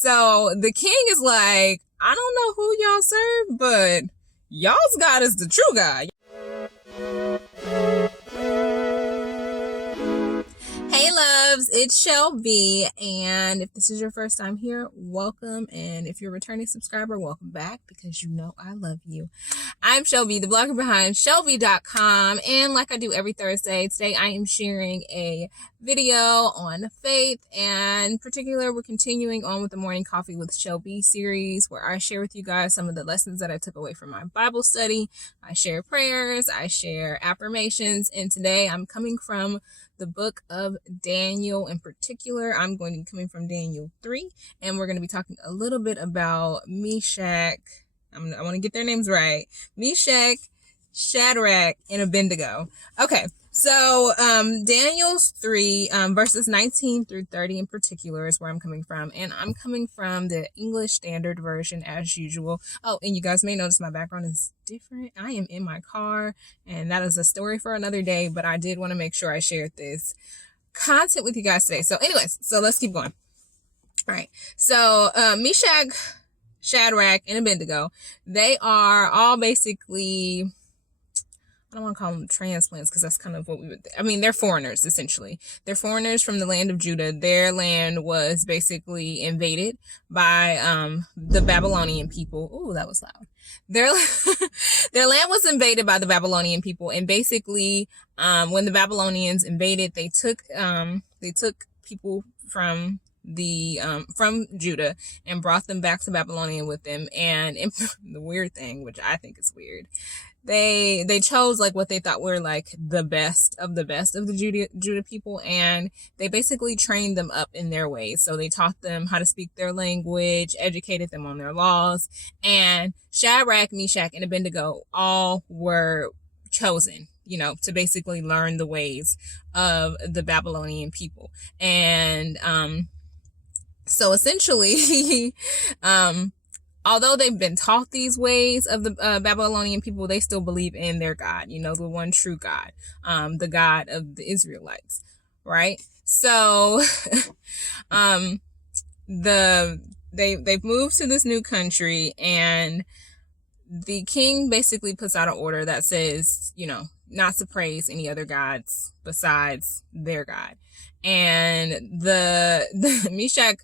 So the king is like, I don't know who y'all serve, but y'all's God is the true God. Hey loves, it's Chellbee, and if this is your first time here, welcome, and if you're a returning subscriber, welcome back, because you know I love you. I'm Chellbee, the blogger behind Chellbee.com, and like I do every Thursday, today I am sharing a video on faith, and in particular, we're continuing on with the Morning Coffee with Chellbee series, where I share with you guys some of the lessons that I took away from my Bible study. I share prayers, I share affirmations, and today I'm coming from the book of Daniel. In particular, I'm going to be coming from Daniel 3, and we're going to be talking a little bit about Meshach. I want to get their names right. Meshach, Shadrach, and Abednego. Okay, so Daniel 3, verses 19 through 30 in particular is where I'm coming from, and I'm coming from the English Standard Version as usual. Oh, and you guys may notice my background is different. I am in my car, and that is a story for another day, but I did want to make sure I shared this content with you guys today. So anyways, so let's keep going. All right, so Meshach, Shadrach, and Abednego, they are all basically, I don't want to call them transplants, because that's kind of what they're foreigners, essentially. They're foreigners from the land of Judah. Their land was basically invaded by the Babylonian people. Ooh, that was loud. Their land was invaded by the Babylonian people, and basically when the Babylonians invaded, they took people from Judah and brought them back to Babylonia with them. And the weird thing, which I think is weird, they chose like what they thought were like the best of the Judah people, and they basically trained them up in their ways. So they taught them how to speak their language, educated them on their laws, and Shadrach, Meshach, and Abednego all were chosen, to basically learn the ways of the Babylonian people. And so essentially, although they've been taught these ways of the Babylonian people, they still believe in their God, the one true God, the God of the Israelites, right? So they've moved to this new country, and the king basically puts out an order that says, not to praise any other gods besides their God. And the Meshach,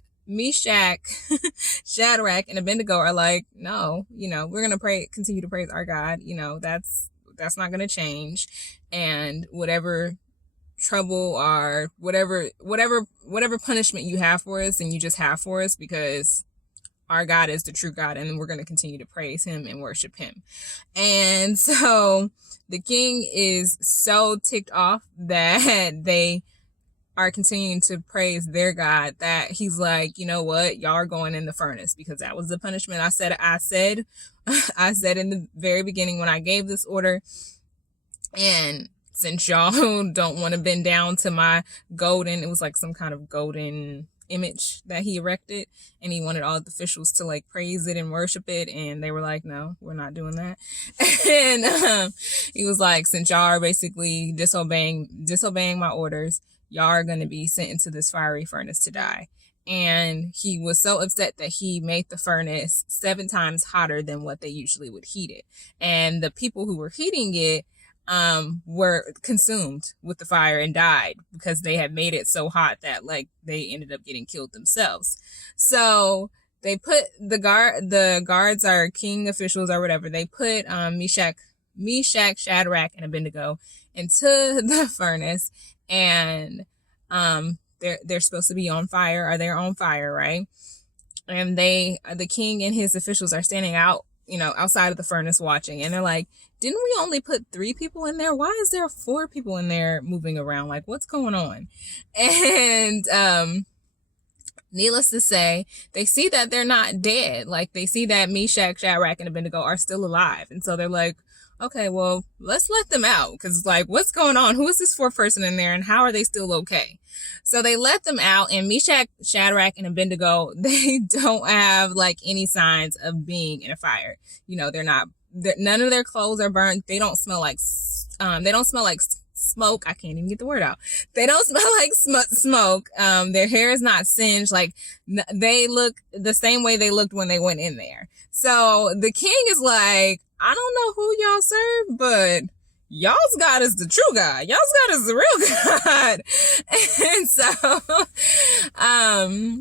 Shadrach, and Abednego are like, no, we're going to continue to praise our God. That's not going to change. And whatever trouble or whatever punishment you have for us, and you just have for us, because our God is the true God, and we're going to continue to praise him and worship him. And so the king is so ticked off that they are continuing to praise their God that he's like, you know what, y'all are going in the furnace, because that was the punishment. I said in the very beginning when I gave this order, and since y'all don't want to bend down to my golden, it was like some kind of golden image that he erected, and he wanted all the officials to like praise it and worship it, and they were like, no, we're not doing that. And he was like, since y'all are basically disobeying my orders, y'all are going to be sent into this fiery furnace to die. And he was so upset that he made the furnace 7 times hotter than what they usually would heat it. And the people who were heating it were consumed with the fire and died, because they had made it so hot that like they ended up getting killed themselves. So they put the guards are king officials or whatever. They put Meshach, Shadrach, and Abednego into the furnace, and they're supposed to be on fire, or they're on fire, right? And the king and his officials are standing out, outside of the furnace watching, and they're like, didn't we only put 3 people in there? Why is there 4 people in there moving around? Like, what's going on? And needless to say, they see that they're not dead. Like, they see that Meshach, Shadrach, and Abednego are still alive. And so they're like, okay, well, let's let them out, because like, what's going on? Who is this 4th person in there, and how are they still okay? So they let them out, and Meshach, Shadrach, and Abednego, they don't have like any signs of being in a fire. None of their clothes are burnt. They don't smell like smoke. I can't even get the word out. They don't smell like smoke. Their hair is not singed. Like, they look the same way they looked when they went in there. So the king is like, I don't know who y'all serve, but y'all's God is the true God. Y'all's God is the real God.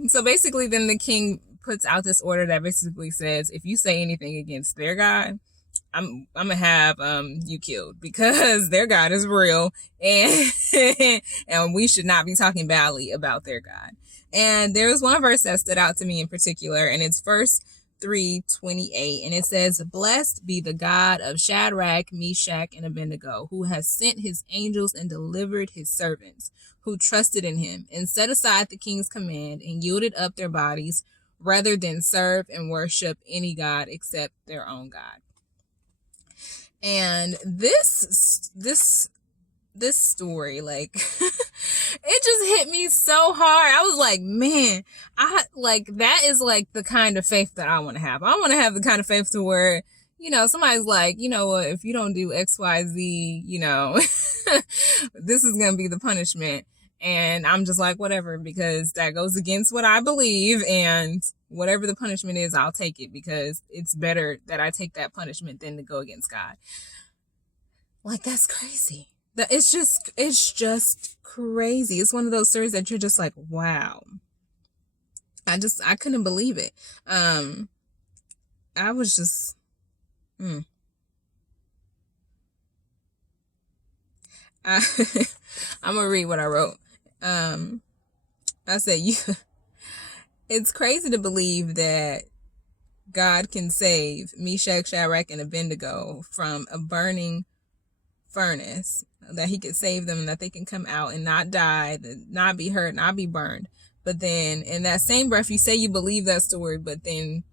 And so basically then the king puts out this order that basically says, if you say anything against their God, I'm gonna have you killed, because their God is real, and and we should not be talking badly about their God. And there was one verse that stood out to me in particular, and it's verse 3:28, and it says, "Blessed be the God of Shadrach, Meshach, and Abednego, who has sent his angels and delivered his servants, who trusted in him and set aside the king's command and yielded up their bodies rather than serve and worship any God except their own God." And this story, like, it just hit me so hard. I was like, man, that is like the kind of faith that I want to have. I want to have the kind of faith to where, somebody's like, you know what, if you don't do X, Y, Z, this is going to be the punishment. And I'm just like, whatever, because that goes against what I believe, and whatever the punishment is, I'll take it, because it's better that I take that punishment than to go against God. Like, that's crazy. It's just crazy. It's one of those stories that you're just like, wow. I couldn't believe it. I was just, I'm gonna read what I wrote. I said, it's crazy to believe that God can save Meshach, Shadrach, and Abednego from a burning furnace, that he could save them, and that they can come out and not die, not be hurt, not be burned. But then in that same breath, you say you believe that story, but then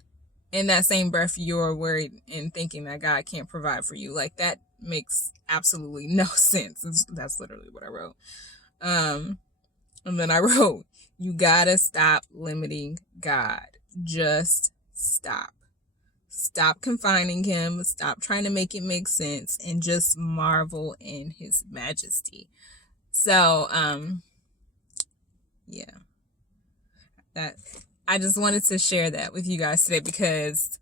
in that same breath, you're worried and thinking that God can't provide for you. Like, that makes absolutely no sense. That's literally what I wrote. And then I wrote, you gotta stop limiting God. Just stop. Stop confining him. Stop trying to make it make sense, and just marvel in his majesty. So, yeah, that I just wanted to share that with you guys today, because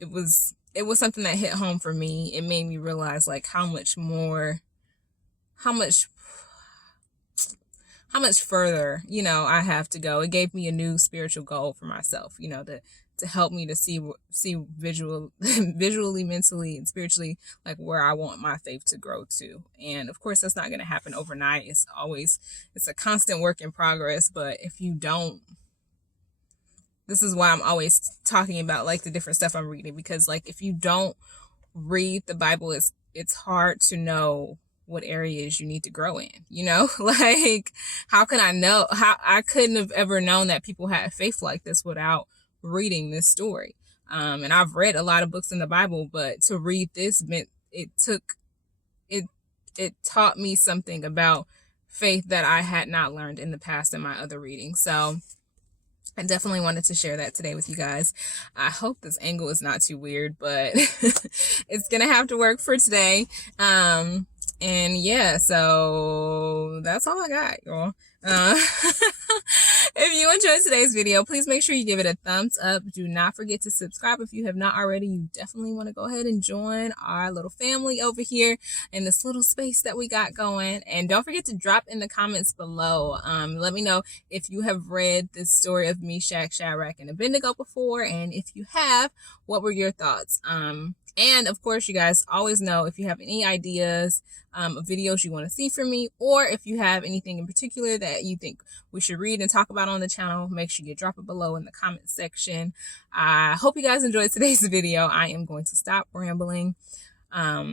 it was something that hit home for me. It made me realize, like, how much further, I have to go. It gave me a new spiritual goal for myself, to help me to see visually, mentally, and spiritually, like, where I want my faith to grow to. And of course, that's not going to happen overnight. It's a constant work in progress. But if you don't, this is why I'm always talking about, like, the different stuff I'm reading, because, like, if you don't read the Bible, it's hard to know what areas you need to grow in, like, how can I know? How I couldn't have ever known that people had faith like this without reading this story. And I've read a lot of books in the Bible, but to read this meant it taught me something about faith that I had not learned in the past in my other readings. So I definitely wanted to share that today with you guys. I hope this angle is not too weird, but it's gonna have to work for today. And yeah, so that's all I got, y'all. If you enjoyed today's video, please make sure you give it a thumbs up. Do not forget to subscribe if you have not already. You definitely want to go ahead and join our little family over here in this little space that we got going. And don't forget to drop in the comments below. Let me know if you have read this story of Meshach, Shadrach, and Abednego before, and if you have, what were your thoughts? And of course, you guys always know if you have any ideas of videos you want to see from me, or if you have anything in particular that you think we should read and talk about on the channel, make sure you drop it below in the comment section. I hope you guys enjoyed today's video. I am going to stop rambling. As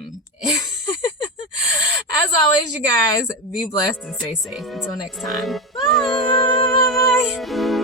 always, you guys, be blessed and stay safe. Until next time, bye.